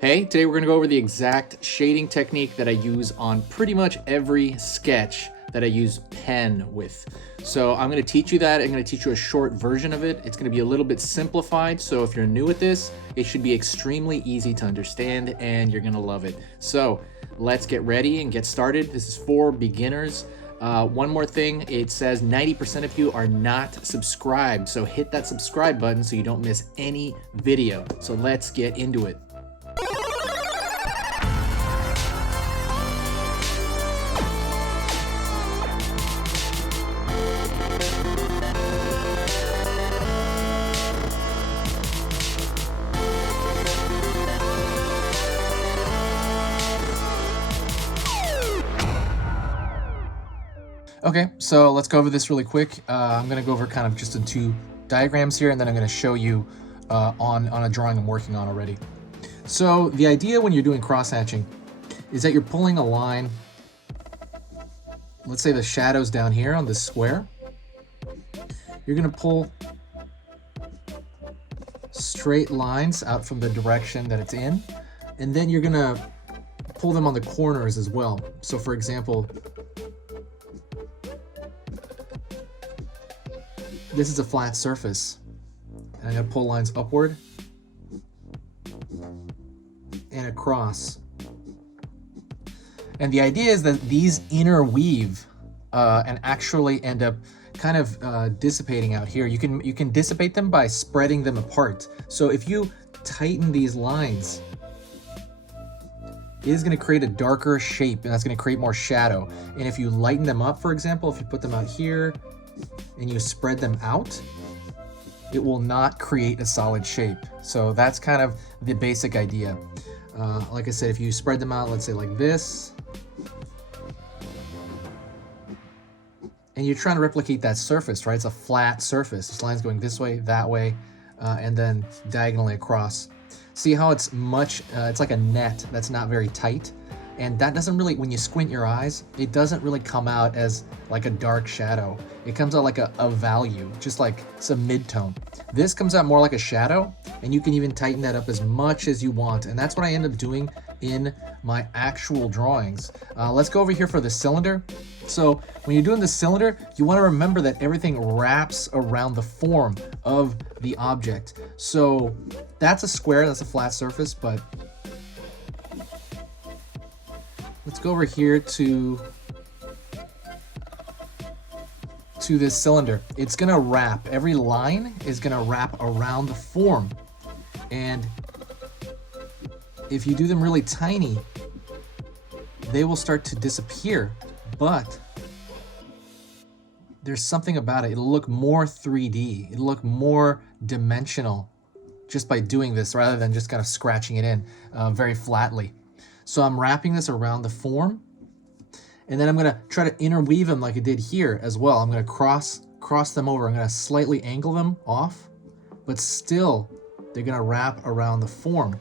Hey, today we're going to go over the exact shading technique that I use on pretty much every sketch that I use pen with. So I'm going to teach you that. I'm going to teach you a short version of it. It's going to be a little bit simplified. So if you're new at this, it should be extremely easy to understand and you're going to love it. So let's get ready and get started. This is for beginners. One more thing, it says 90% of you are not subscribed. So hit that subscribe button so you don't miss any video. So let's get into it. Okay, so let's go over this really quick. I'm going to go over kind of just in two diagrams here, and then I'm going to show you on a drawing I'm working on already. So the idea when you're doing cross-hatching is that you're pulling a line. Let's say the shadow's down here on this square. You're going to pull straight lines out from the direction that it's in, and then you're going to pull them on the corners as well. So for example, this is a flat surface, and I'm going to pull lines upward and across. And the idea is that these interweave and actually end up kind of dissipating out here. You can dissipate them by spreading them apart. So if you tighten these lines, it is going to create a darker shape, and that's going to create more shadow. And if you lighten them up, for example, if you put them out here and you spread them out, it will not create a solid shape. So that's kind of the basic idea. Like I said, if you spread them out, let's say like this, and you're trying to replicate that surface, right? It's a flat surface. This line's going this way, that way, and then diagonally across. See how it's it's like a net that's not very tight. And that doesn't really, when you squint your eyes, it doesn't really come out as like a dark shadow. It comes out like a value, just like some mid-tone. This comes out more like a shadow, and you can even tighten that up as much as you want. And that's what I end up doing in my actual drawings. Let's go over here for the cylinder. So when you're doing the cylinder, you want to remember that everything wraps around the form of the object. So that's a square, that's a flat surface, but let's go over here to this cylinder. It's gonna wrap, every line is gonna wrap around the form. And if you do them really tiny, they will start to disappear, but there's something about it. It'll look more 3D. It'll look more dimensional just by doing this rather than just kind of scratching it in very flatly. So I'm wrapping this around the form, and then I'm going to try to interweave them like I did here as well. I'm going to cross them over. I'm going to slightly angle them off, but still they're going to wrap around the form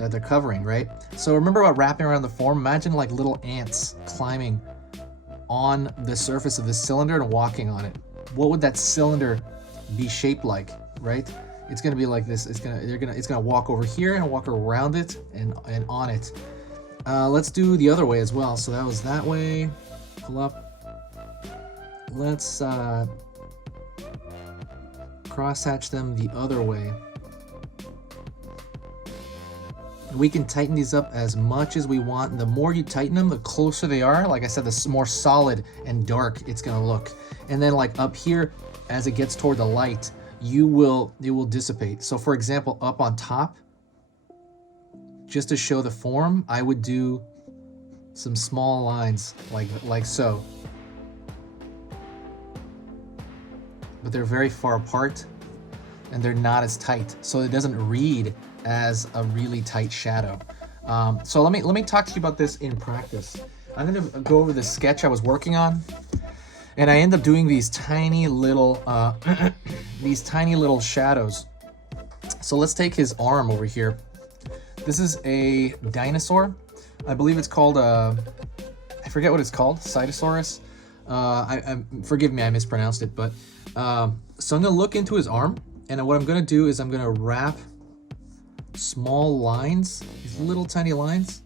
that they're covering, right? So remember about wrapping around the form. Imagine like little ants climbing on the surface of this cylinder and walking on it. What would that cylinder be shaped like, right? It's gonna be like this. It's gonna walk over here and walk around it and on it. Let's do the other way as well. So that was that way. Pull up. Let's crosshatch them the other way. We can tighten these up as much as we want. And the more you tighten them, the closer they are. Like I said, the more solid and dark it's gonna look. And then like up here, as it gets toward the light, it will dissipate. So for example, up on top, just to show the form, I would do some small lines like so. But they're very far apart and they're not as tight, so it doesn't read as a really tight shadow. So let me talk to you about this in practice. I'm gonna go over the sketch I was working on, and I end up doing these tiny little shadows. So let's take his arm over here. This is a dinosaur. I believe it's called I forget what it's called, Cytosaurus. Forgive me, I mispronounced it, but so I'm gonna look into his arm, and what I'm gonna do is I'm gonna wrap small lines, these little tiny lines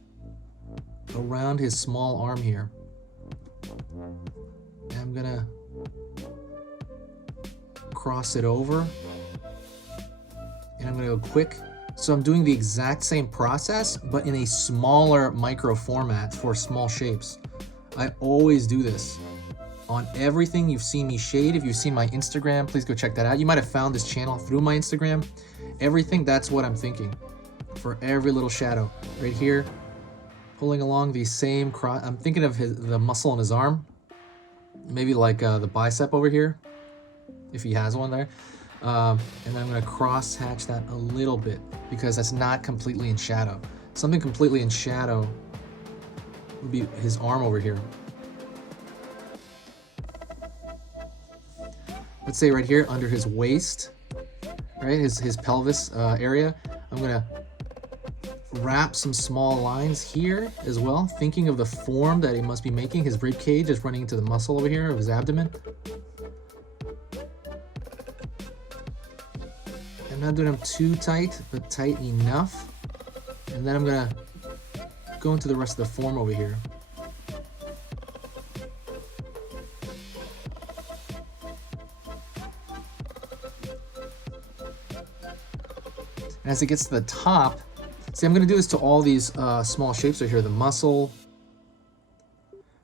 around his small arm here. And I'm gonna cross it over, and I'm gonna go quick. So I'm doing the exact same process, but in a smaller micro format for small shapes. I always do this on everything you've seen me shade. If you've seen my Instagram, please go check that out. You might have found this channel through my Instagram. Everything, that's what I'm thinking for every little shadow. Right here, pulling along the same cross. I'm thinking of the muscle in his arm, maybe like the bicep over here, if he has one there. And then I'm gonna cross hatch that a little bit because that's not completely in shadow. Something completely in shadow would be his arm over here. Let's say right here under his waist, right, his pelvis area. I'm gonna wrap some small lines here as well, thinking of the form that he must be making. His rib cage is running into the muscle over here of his abdomen. I'm not doing them too tight, but tight enough. And then I'm gonna go into the rest of the form over here. And as it gets to the top, see, I'm gonna do this to all these small shapes right here, the muscle,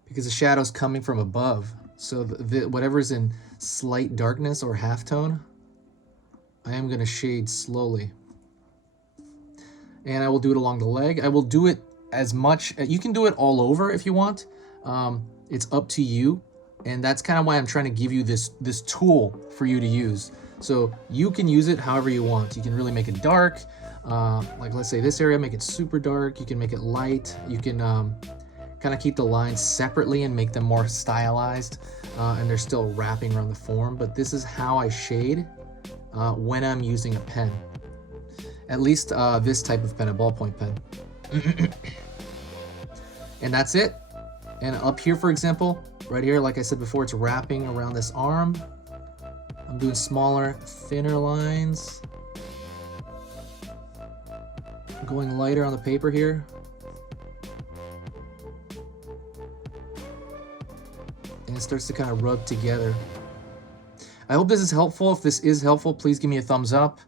because the shadow's coming from above. So whatever's in slight darkness or halftone, I am gonna shade slowly. And I will do it along the leg. I will do it as much, you can do it all over if you want. It's up to you. And that's kind of why I'm trying to give you this tool for you to use. So you can use it however you want. You can really make it dark. Like let's say this area, make it super dark. You can make it light. You can kind of keep the lines separately and make them more stylized. And they're still wrapping around the form. But this is how I shade when I'm using a pen. At least this type of pen, a ballpoint pen. And that's it. And up here, for example, right here, like I said before, it's wrapping around this arm. I'm doing smaller, thinner lines. Going lighter on the paper here. And it starts to kind of rub together. I hope this is helpful. If this is helpful, please give me a thumbs up.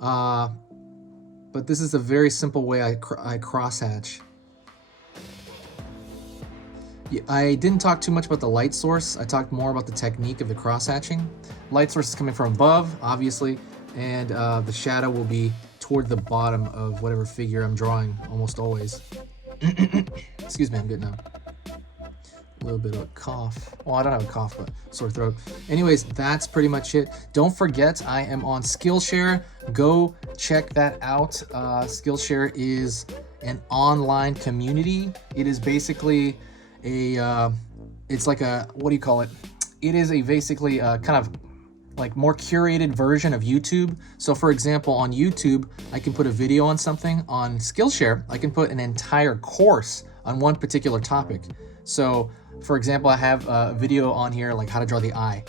But this is a very simple way I crosshatch. I didn't talk too much about the light source. I talked more about the technique of the crosshatching. Light source is coming from above, obviously, and the shadow will be toward the bottom of whatever figure I'm drawing, almost always. Excuse me, I'm getting a little bit of a cough. Well, I don't have a cough, but sore throat. Anyways, that's pretty much it. Don't forget, I am on Skillshare. Go check that out. Skillshare is an online community. It is basically it's like a, what do you call it? It is a basically kind of like more curated version of YouTube. So for example, on YouTube, I can put a video on something. On Skillshare, I can put an entire course on one particular topic. So for example, I have a video on here like how to draw the eye.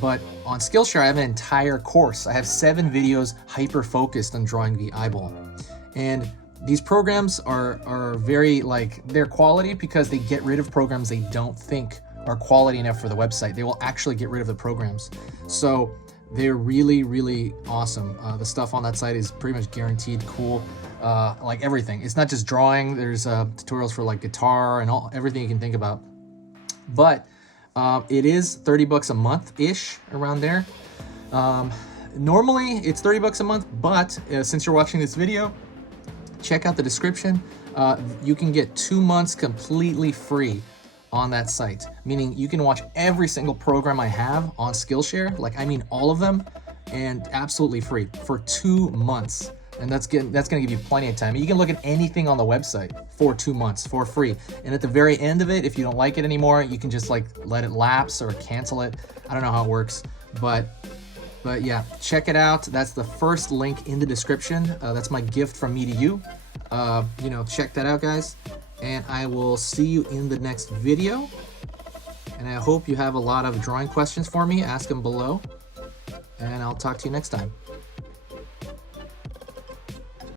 But on Skillshare, I have an entire course. I have 7 videos hyper-focused on drawing the eyeball. And these programs are very, like, they're quality because they get rid of programs they don't think are quality enough for the website. They will actually get rid of the programs. So they're really, really awesome. The stuff on that site is pretty much guaranteed cool, like everything. It's not just drawing. There's tutorials for like guitar and everything you can think about. But it is 30 bucks a month-ish, around there. Normally it's 30 bucks a month, but since you're watching this video, check out the description. You can get 2 months completely free on that site, meaning you can watch every single program I have on Skillshare, like I mean all of them, and absolutely free for 2 months. And that's gonna give you plenty of time. You can look at anything on the website for 2 months for free. And at the very end of it, if you don't like it anymore, you can just like let it lapse or cancel it. I don't know how it works, but yeah, check it out. That's the first link in the description. That's my gift from me to you. You know, check that out, guys. And I will see you in the next video. And I hope you have a lot of drawing questions for me. Ask them below. And I'll talk to you next time.